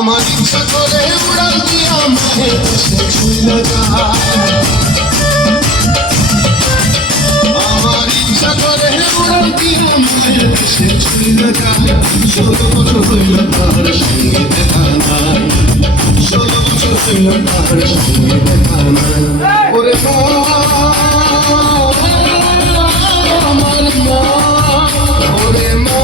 আমার ইচ্ছা করে উড়াল দিয়া মায়ের দেশে ছুঁইলা যায়। আমার ইচ্ছা করে উড়াল দিয়া মায়ের দেশে ছুঁইলা যায়। 16 বছর হইল তার সঙ্গে দেখা নাই, 16 বছর হইল তার সঙ্গে দেখা নাই। ওরে মা আমার মা, ওরে মা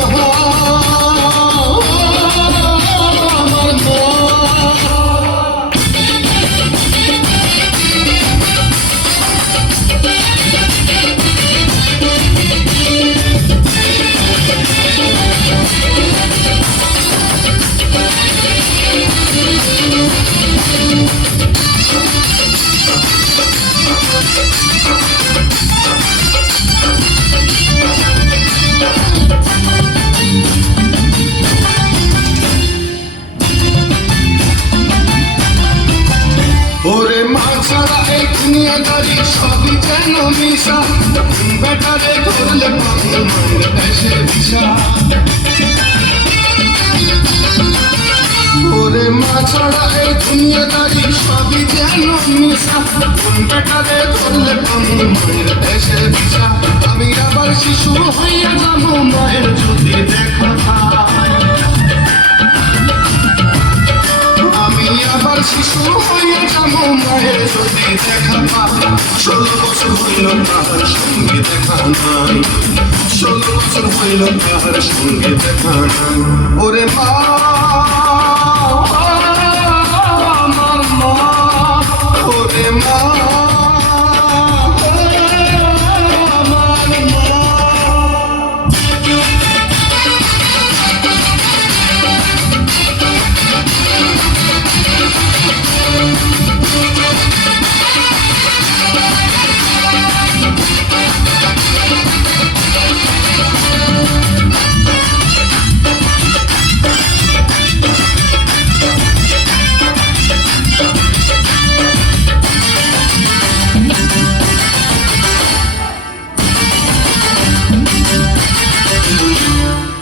ওরে মা ছাড়া এই দুনিয়াদারি সবই যেন মিশা, বেটারে করলে পাগল মায়ের দেশে দিশা। ওরে মা ছাড়া এই দুনিয়াদারি সবই যেন মিশা, বেটারে করলে পাগল মায়ের দেশে দিশা। আমি আবার শিশু হইয়া যাবো মায়ের যদি দেখা পাই, আমি আবার শিশু হইয়া যাবো মায়ের যদি দেখা পাই। 16 বছর হইল তাহার সঙ্গে দেখা নাই, 16 বছর হইল তাহার সঙ্গে দেখা নাই। ওরে মা আমার মা, ওরে মা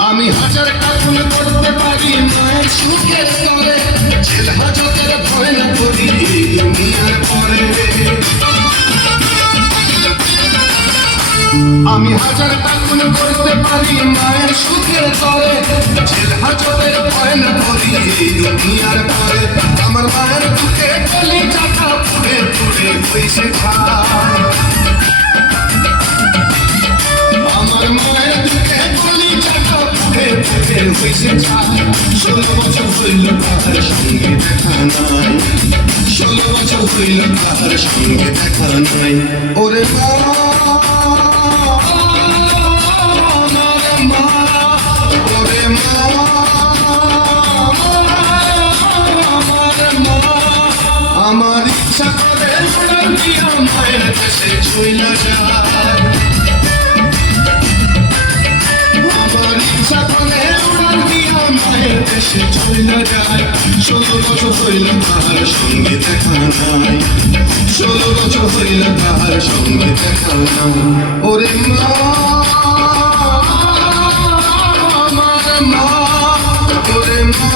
আমি হাজার কাকুন করতে পারি মায়ের সুখের তরে, জেল হাজতের ভয় না করি দুনিয়ার পরে। আমি হাজার কাকুন করতে পারি মায়ের সুখের তরে, জেল হাজতের ভয় না করি দুনিয়ার পরে। আমার মায়ের বুকে গলি চাকা পুড়ে পুড়ে হইছে খায়, আমার মায়ের বুকে গলি চাকা পুড়ে পুড়ে হইছে খায়। 16 বছর হইল তাহার সঙ্গে দেখা নাই, 16 বছর হইল তাহার সঙ্গে দেখা নাই। ওরে মা আমার মা, ওরে মা আমার মা। আমার ইচ্ছা করে উড়াল দিয়া মায়ের দেশে ছুঁইলা যায়, আমার ইচ্ছা করে উড়াল দিয়া মায়ের দেশে ছুঁইলা যায়। 16 বছর হইল তাহার সঙ্গে দেখা নাই, 16 বছর হইল তাহার সঙ্গে দেখা নাই। ওরে মা আমার মা, ওরে মা।